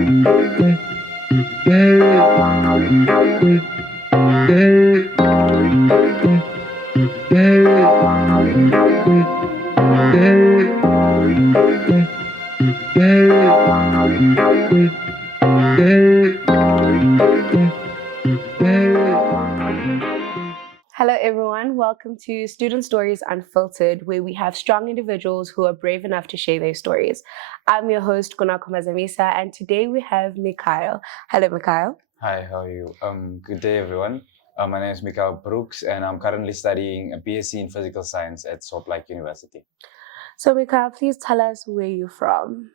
Hello everyone, welcome to Student Stories Unfiltered, where we have strong individuals who are brave enough to share their stories. I'm your host, Gunako Mazamisa, and today we have Mikail. Hello Mikail. Hi, how are you? Good day, everyone. My name is Mekayle Brookes, and I'm currently studying a BSc in Physical Science at Salt Lake University. So Mikail, please tell us where you're from.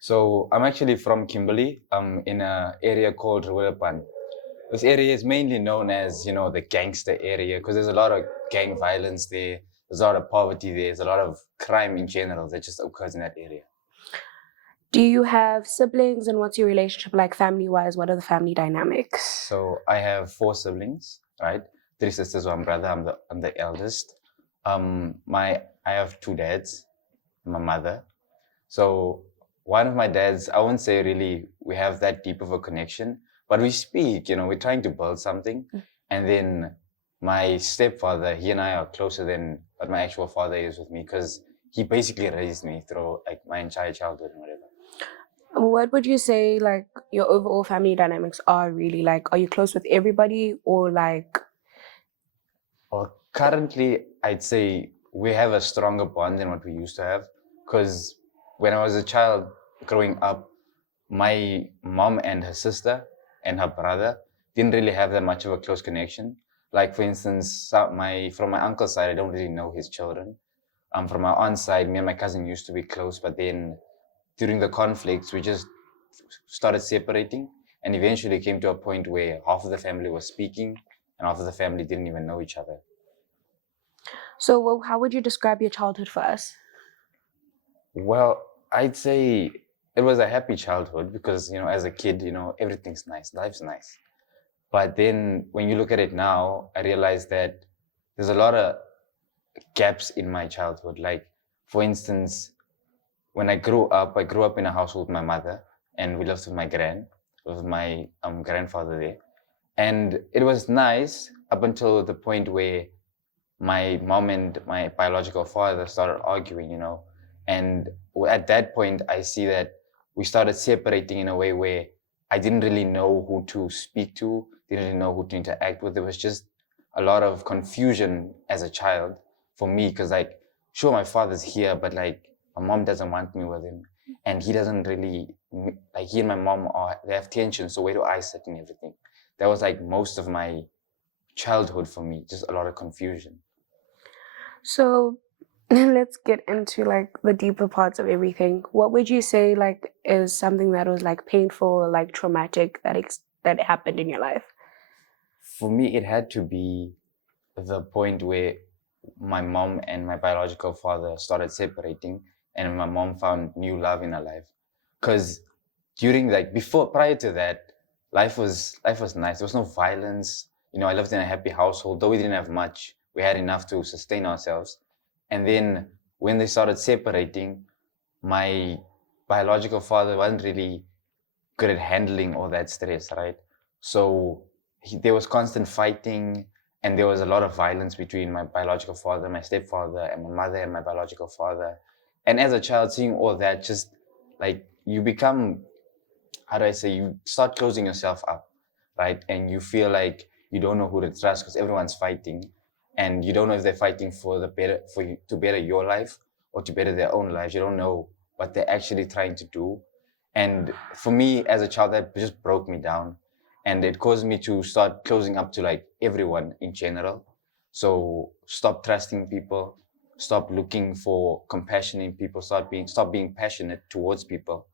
So I'm actually from Kimberley, in an area called Ruwepan. This area is mainly known as, the gangster area because there's a lot of gang violence there. There's a lot of poverty there. There's a lot of crime in general that just occurs in that area. Do you have siblings, and what's your relationship like family-wise? What are the family dynamics? So I have 4 siblings, right? 3 sisters, 1 brother. I'm the eldest. I have 2 dads, my mother. So one of my dads, I wouldn't say really we have that deep of a connection, but we speak, we're trying to build something. And then my stepfather, he and I are closer than what my actual father is with me because he basically raised me through like my entire childhood and whatever. What would you say like your overall family dynamics are really like? Are you close with everybody or like? Well, currently, I'd say we have a stronger bond than what we used to have because when I was a child growing up, my mom and her sister and her brother didn't really have that much of a close connection. Like for instance, from my uncle's side, I don't really know his children. From my aunt's side, me and my cousin used to be close, but then during the conflicts, we just started separating and eventually came to a point where half of the family was speaking and half of the family didn't even know each other. So how would you describe your childhood for us? Well, I'd say it was a happy childhood because, as a kid, everything's nice, life's nice. But then when you look at it now, I realize that there's a lot of gaps in my childhood. Like, for instance, when I grew up in a household with my mother and we lived with my grandfather there. And it was nice up until the point where my mom and my biological father started arguing, and at that point, I see that we started separating in a way where I didn't really know who to speak to, didn't really know who to interact with. There was just a lot of confusion as a child for me because, like, sure, my father's here, but like, my mom doesn't want me with him, and he doesn't really like. He and my mom they have tension. So where do I sit and everything? That was like most of my childhood for me, just a lot of confusion. So let's get into like the deeper parts of everything. What would you say like is something that was like painful or like traumatic that happened in your life? For me, it had to be the point where my mom and my biological father started separating and my mom found new love in her life. Because prior to that, life was nice. There was no violence. I lived in a happy household. Though we didn't have much, we had enough to sustain ourselves. And then when they started separating, my biological father wasn't really good at handling all that stress, right? So there was constant fighting and there was a lot of violence between my biological father, my stepfather, and my mother and my biological father. And as a child, seeing all that, just like you become, how do I say, you start closing yourself up, right? And you feel like you don't know who to trust because everyone's fighting, and you don't know if they're fighting for you to better your life or to better their own lives. You don't know what they're actually trying to do. And for me as a child, that just broke me down, and it caused me to start closing up to like everyone in general. So stop trusting people, stop looking for compassion in people, stop being passionate towards people.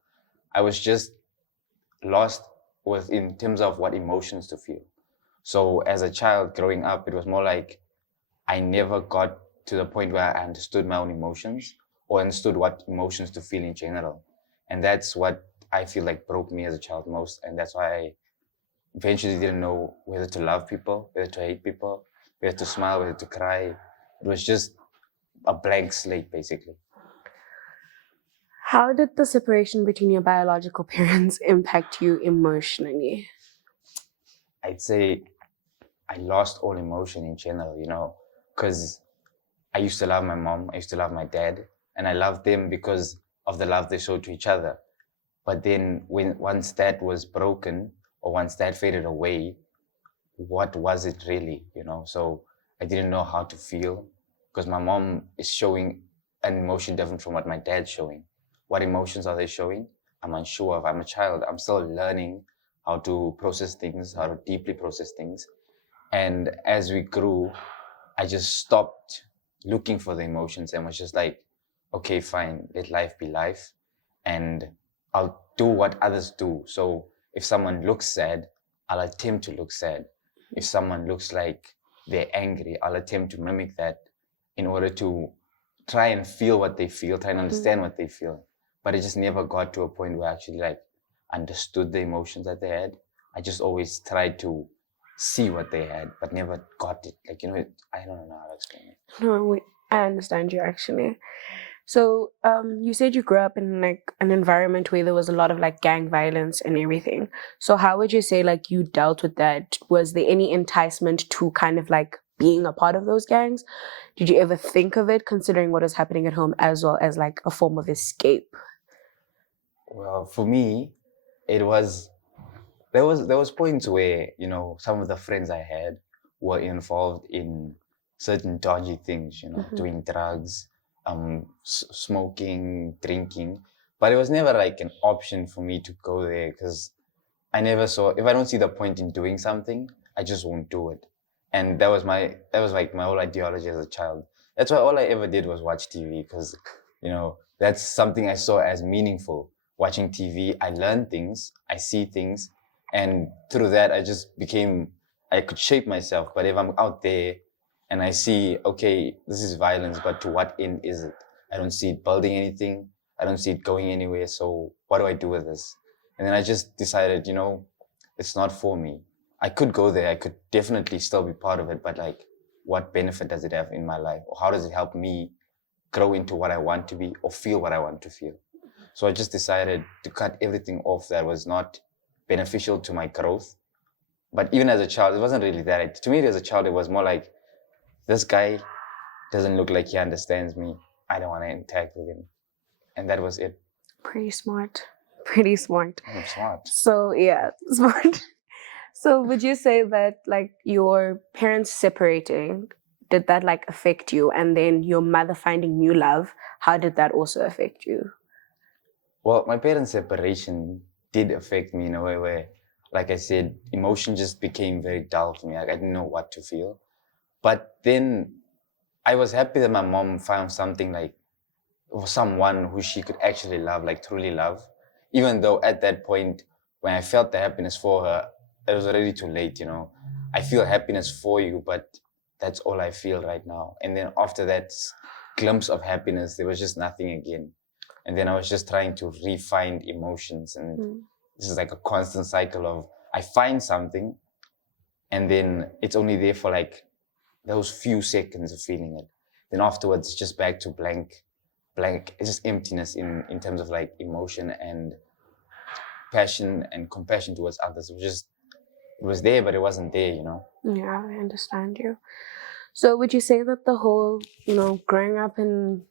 I was just lost in terms of what emotions to feel. So as a child growing up, it was more like I never got to the point where I understood my own emotions or understood what emotions to feel in general. And that's what I feel like broke me as a child most. And that's why I eventually didn't know whether to love people, whether to hate people, whether to smile, whether to cry. It was just a blank slate, basically. How did the separation between your biological parents impact you emotionally? I'd say I lost all emotion in general, because I used to love my mom, I used to love my dad, and I loved them because of the love they showed to each other. But then once that was broken, or once that faded away, what was it really, So I didn't know how to feel, because my mom is showing an emotion different from what my dad's showing. What emotions are they showing? I'm unsure of. I'm a child. I'm still learning how to process things, how to deeply process things. And as we grew, I just stopped looking for the emotions and was just like, okay, fine, let life be life. And I'll do what others do. So if someone looks sad, I'll attempt to look sad. If someone looks like they're angry, I'll attempt to mimic that in order to try and feel what they feel, try and understand what they feel. But it just never got to a point where I actually understood the emotions that they had. I just always tried to see what they had, but never got it. I don't know how to explain it. No, I understand you actually. So, you said you grew up in like an environment where there was a lot of like gang violence and everything. So, how would you say like you dealt with that? Was there any enticement to kind of like being a part of those gangs? Did you ever think of it, considering what was happening at home, as well as like a form of escape? Well, for me, it was there was points where some of the friends I had were involved in certain dodgy things, doing drugs, smoking, drinking, but it was never like an option for me to go there because I never saw, if I don't see the point in doing something, I just won't do it. And that was like my whole ideology as a child. That's why all I ever did was watch TV because, that's something I saw as meaningful. Watching TV, I learn things, I see things, and through that, I could shape myself. But if I'm out there and I see, okay, this is violence, but to what end is it? I don't see it building anything. I don't see it going anywhere. So what do I do with this? And then I just decided, it's not for me. I could go there. I could definitely still be part of it, but what benefit does it have in my life? Or how does it help me grow into what I want to be or feel what I want to feel? So I just decided to cut everything off that was not beneficial to my growth. But even as a child, it wasn't really that. To me, as a child, it was more like, this guy doesn't look like he understands me. I don't want to interact with him. And that was it. Pretty smart. Pretty smart. I'm smart. So, yeah, smart. So, would you say that like your parents separating, did that like affect you? And then your mother finding new love, how did that also affect you? Well, my parents' separation did affect me in a way where, like I said, emotion just became very dull for me. Like I didn't know what to feel. But then I was happy that my mom found something like, or someone who she could actually love, like truly love. Even though at that point, when I felt the happiness for her, it was already too late, I feel happiness for you, but that's all I feel right now. And then after that glimpse of happiness, there was just nothing again. And then I was just trying to re-find emotions. And this is like a constant cycle of, I find something and then it's only there for like those few seconds of feeling it. Then afterwards, it's just back to blank. It's just emptiness in terms of like emotion and passion and compassion towards others. It was there, but it wasn't there, Yeah, I understand you. So, would you say that the whole, growing up in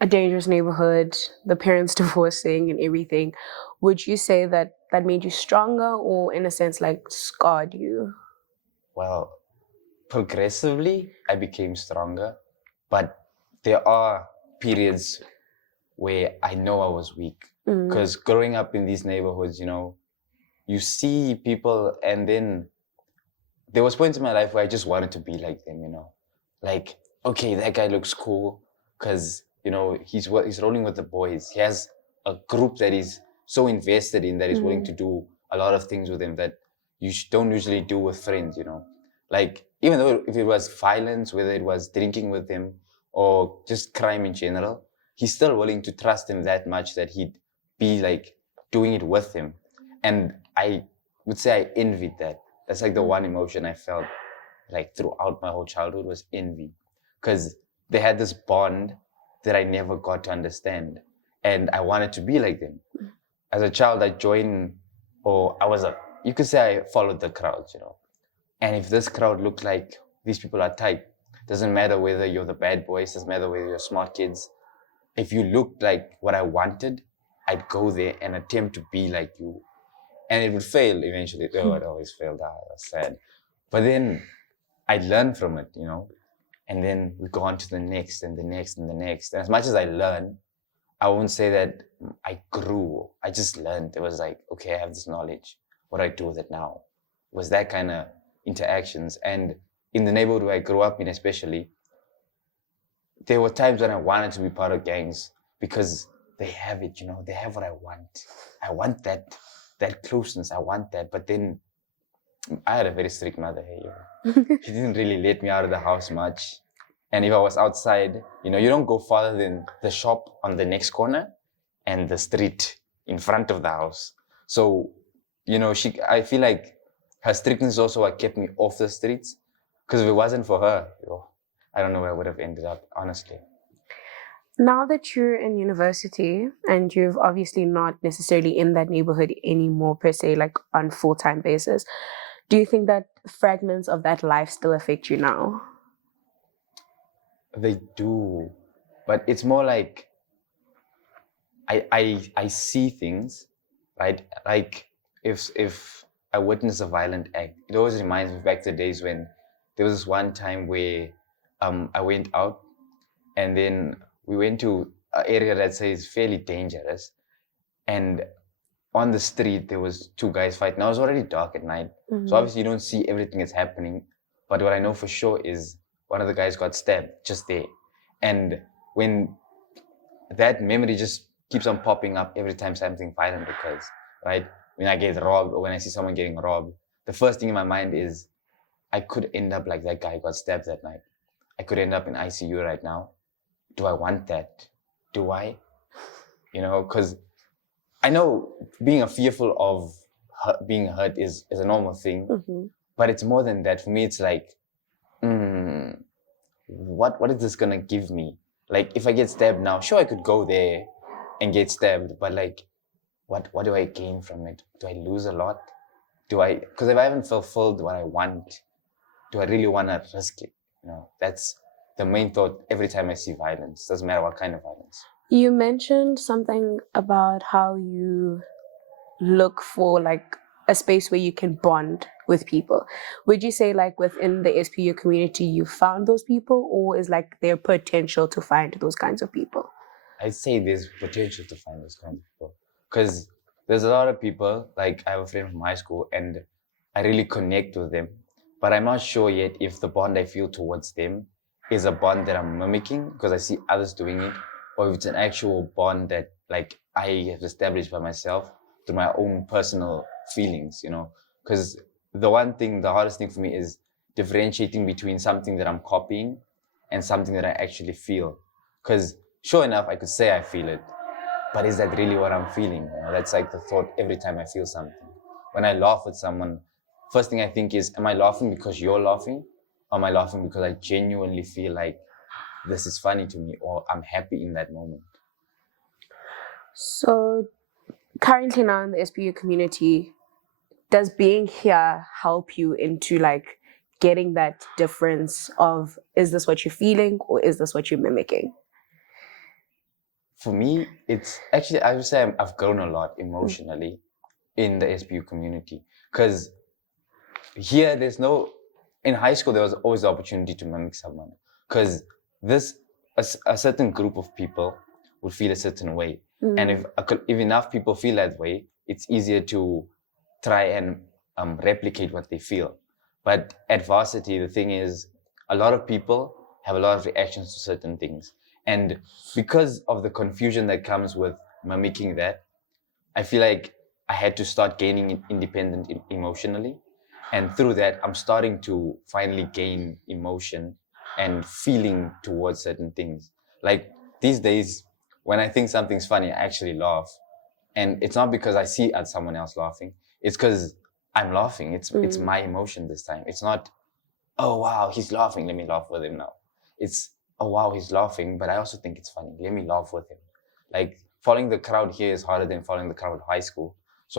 a dangerous neighborhood, the parents divorcing and everything, would you say that that made you stronger or in a sense like scarred you? Well, progressively, I became stronger, but there are periods where I know I was weak. Because growing up in these neighborhoods, you see people, and then there was points in my life where I just wanted to be like them, like, okay, that guy looks cool because he's rolling with the boys. He has a group that he's so invested in that he's willing to do a lot of things with him that you don't usually do with friends, like even though if it was violence, whether it was drinking with him or just crime in general, he's still willing to trust him that much that he'd be like doing it with him. And I would say I envied that. That's like the one emotion I felt like throughout my whole childhood was envy, because they had this bond that I never got to understand. and I wanted to be like them. As a child, I joined, or you could say I followed the crowd, And if this crowd looked like these people are tight, doesn't matter whether you're the bad boys, doesn't matter whether you're smart kids. If you looked like what I wanted, I'd go there and attempt to be like you. And it would fail eventually. Oh, it always failed. I was sad. But then I learned from it, And then we go on to the next and the next and the next. And as much as I learned, I won't say that I grew. I just learned. It was like, okay, I have this knowledge. What do I do with it now? It was that kind of interactions. And in the neighborhood where I grew up in especially, there were times when I wanted to be part of gangs because they have it, they have what I want. I want that closeness. I want that. But then I had a very strict mother here. She didn't really let me out of the house much. And if I was outside, you don't go farther than the shop on the next corner and the street in front of the house. So, I feel like her strictness is also what kept me off the streets. Because if it wasn't for her, I don't know where I would have ended up, honestly. Now that you're in university and you've obviously not necessarily in that neighborhood anymore per se, like on full-time basis, do you think that fragments of that life still affect you now? They do, but it's more like I see things, right? Like if I witness a violent act, it always reminds me back to the days when there was this one time where I went out and then we went to an area that says fairly dangerous, and on the street there was two guys fighting. Now it was already dark at night, so obviously you don't see everything that's happening. But what I know for sure is one of the guys got stabbed just there. And when that memory just keeps on popping up every time something violent occurs, right? When I get robbed or when I see someone getting robbed, the first thing in my mind is I could end up like that guy who got stabbed that night. I could end up in ICU right now. Do I want that? Do I? Because I know being fearful of being hurt is a normal thing, but it's more than that. For me, it's like, what is this gonna give me? Like, if I get stabbed now, sure, I could go there and get stabbed, but like, what do I gain from it? Do I lose a lot? Because if I haven't fulfilled what I want, do I really want to risk it? That's the main thought every time I see violence. Doesn't matter what kind of violence. You mentioned something about how you look for like a space where you can bond with people. Would you say like within the SPU community you found those people, or is like there potential to find those kinds of people? I'd say there's potential to find those kinds of people because there's a lot of people, like I have a friend from high school and I really connect with them, but I'm not sure yet if the bond I feel towards them is a bond that I'm mimicking because I see others doing it, or if it's an actual bond that like I have established by myself through my own personal feelings, because the hardest thing for me is differentiating between something that I'm copying and something that I actually feel. Because sure enough, I could say I feel it, but is that really what I'm feeling? That's like the thought every time I feel something. When I laugh with someone, first thing I think is, am I laughing because you're laughing? Or am I laughing because I genuinely feel like this is funny to me, or I'm happy in that moment? So currently now in the SPU community, does being here help you into like getting that difference of, is this what you're feeling or is this what you're mimicking? For me, it's actually, I would say I've grown a lot emotionally in the SPU community. Because here, in high school, there was always the opportunity to mimic someone. Because a certain group of people would feel a certain way. And if enough people feel that way, it's easier to try and replicate what they feel. But at varsity, the thing is, a lot of people have a lot of reactions to certain things. And because of the confusion that comes with mimicking that, I feel like I had to start gaining independent emotionally. And through that, I'm starting to finally gain emotion and feeling towards certain things. Like these days, when I think something's funny, I actually laugh. And it's not because I see at someone else laughing. It's because I'm laughing. It's my emotion this time. It's not, oh, wow, he's laughing. Let me laugh with him now. It's, oh, wow, he's laughing, but I also think it's funny. Let me laugh with him. Like, following the crowd here is harder than following the crowd at high school. So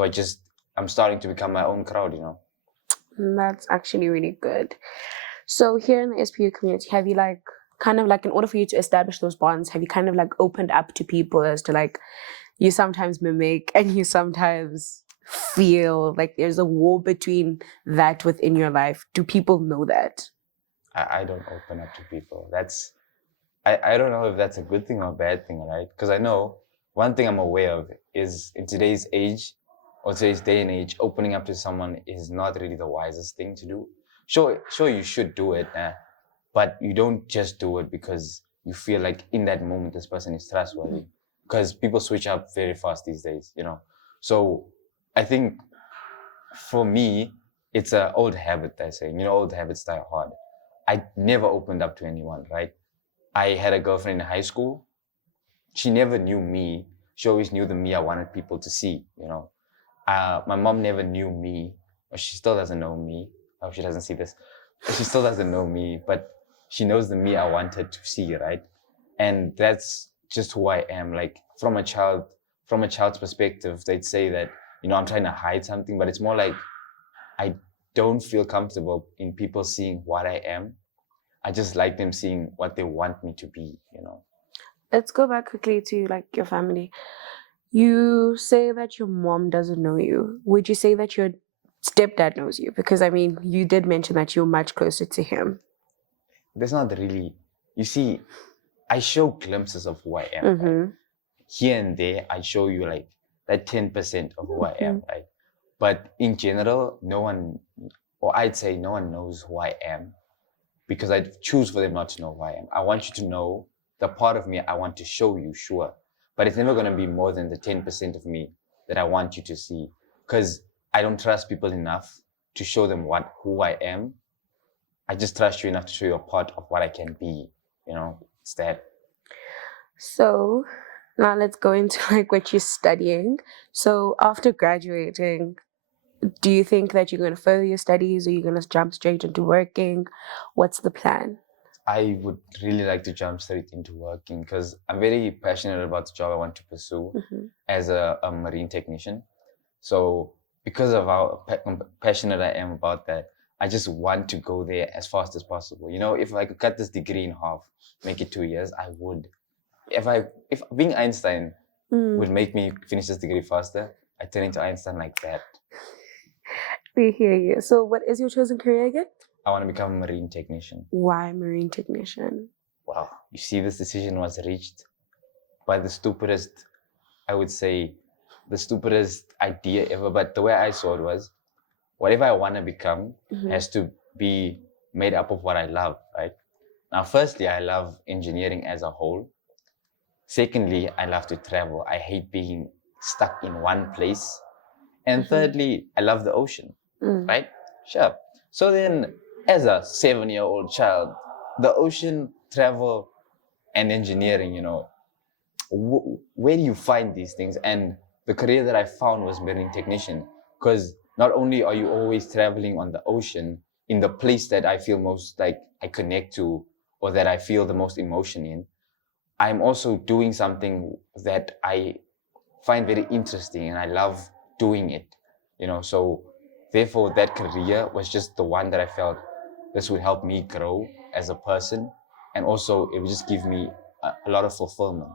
I'm starting to become my own crowd, you know. That's actually really good. So here in the SPU community, have you like kind of like, in order for you to establish those bonds, have you kind of like opened up to people as to like, you sometimes mimic and you sometimes feel like there's a war between that within your life? Do people know that? I don't open up to people. I don't know if that's a good thing or a bad thing, right? Because I know one thing I'm aware of is in today's age or today's day and age, opening up to someone is not really the wisest thing to do. Sure, you should do it, but you don't just do it because you feel like in that moment this person is trustworthy. Because people switch up very fast these days, you know. So I think for me, it's an old habit, they're saying. You know, old habits die hard. I never opened up to anyone, right? I had a girlfriend in high school. She never knew me. She always knew the me I wanted people to see, you know. My mom never knew me, or she still doesn't know me. I hope she doesn't see this. She still doesn't know me, but she knows the me I wanted to see, right? And that's just who I am. Like from a child's perspective, they'd say that, you know, I'm trying to hide something, but it's more like I don't feel comfortable in people seeing what I am. I just like them seeing what they want me to be, you know. Let's go back quickly to like your family. You say that your mom doesn't know you. Would you say that your stepdad knows you? Because I mean, you did mention that you're much closer to him. There's not really, you see, I show glimpses of who I am, right? Here and there, I show you like that 10% of who I am, right? But in general, no one, or I'd say no one knows who I am because I choose for them not to know who I am. I want you to know the part of me I want to show you, sure. But it's never going to be more than the 10% of me that I want you to see because I don't trust people enough to show them who I am. I just trust you enough to show you a part of what I can be, you know, it's that. So now let's go into like what you're studying. So after graduating, do you think that you're going to further your studies or you're going to jump straight into working? What's the plan? I would really like to jump straight into working because I'm very passionate about the job I want to pursue as a marine technician. So because of how passionate I am about that, I just want to go there as fast as possible. You know, if I could cut this degree in half, make it 2 years, I would. If being Einstein would make me finish this degree faster, I turn into Einstein like that. We hear you. So what is your chosen career again? I want to become a marine technician. Why marine technician? Wow. You see, this decision was reached by the stupidest, I would say, the stupidest idea ever. But the way I saw it was, whatever I want to become has to be made up of what I love, right? Now, firstly, I love engineering as a whole. Secondly, I love to travel. I hate being stuck in one place. And thirdly, I love the ocean, right? Sure. So then, as a 7-year-old child, the ocean, travel, and engineering, you know, where do you find these things? And the career that I found was marine technician, because not only are you always traveling on the ocean in the place that I feel most like I connect to or that I feel the most emotion in, I'm also doing something that I find very interesting and I love doing it, you know. So therefore that career was just the one that I felt this would help me grow as a person, and also it would just give me a lot of fulfillment.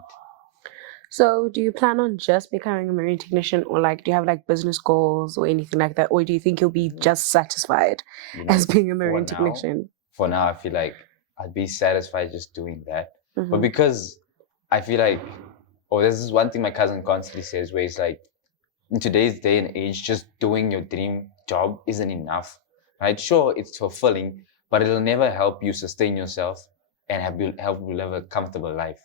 So do you plan on just becoming a marine technician, or like do you have like business goals or anything like that, or do you think you'll be just satisfied as being a marine technician? For now, I feel like I'd be satisfied just doing that. But because I feel like, there's this one thing my cousin constantly says where it's like, in today's day and age, just doing your dream job isn't enough, right? Sure, it's fulfilling, but it'll never help you sustain yourself and help you live a comfortable life,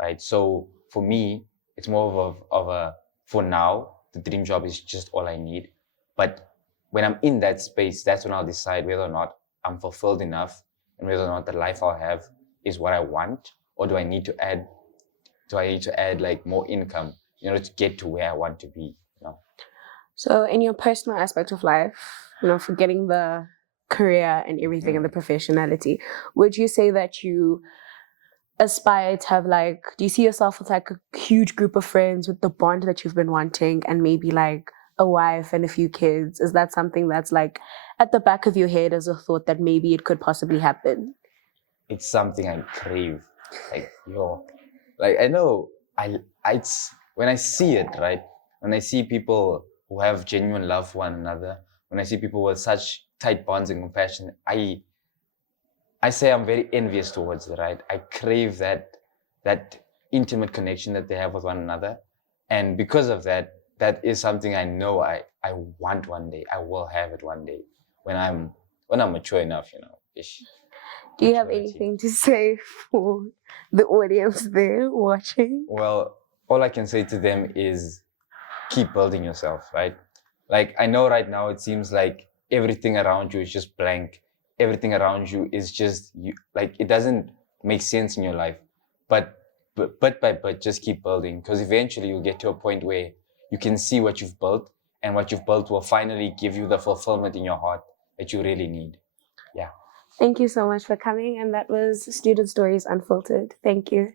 right? So for me, it's more of a, for now, the dream job is just all I need. But when I'm in that space, that's when I'll decide whether or not I'm fulfilled enough and whether or not the life I'll have is what I want, or do I need to add like more income in order to get to where I want to be, you know? So in your personal aspect of life, you know, forgetting the career and everything and the professionality, would you say that you aspire to have like, do you see yourself with like a huge group of friends with the bond that you've been wanting and maybe like a wife and a few kids? Is that something that's like at the back of your head as a thought that maybe it could possibly happen? It's something I crave. Like, yo, like I know it's when I see it, right? When I see people who have genuine love for one another, when I see people with such tight bonds and compassion, I say I'm very envious towards it, right? I crave that intimate connection that they have with one another. And because of that, that is something I know I want one day. I will have it one day when I'm mature enough, you know. Ish. Do you have Maturity. anything to say for the audience there watching? Well, all I can say to them is keep building yourself, right? Like I know right now it seems like everything around you is just blank. Everything around you is just you, like it doesn't make sense in your life. But bit by bit, just keep building, because eventually you'll get to a point where you can see what you've built, and what you've built will finally give you the fulfillment in your heart that you really need. Yeah. Thank you so much for coming, and that was Student Stories Unfiltered. Thank you.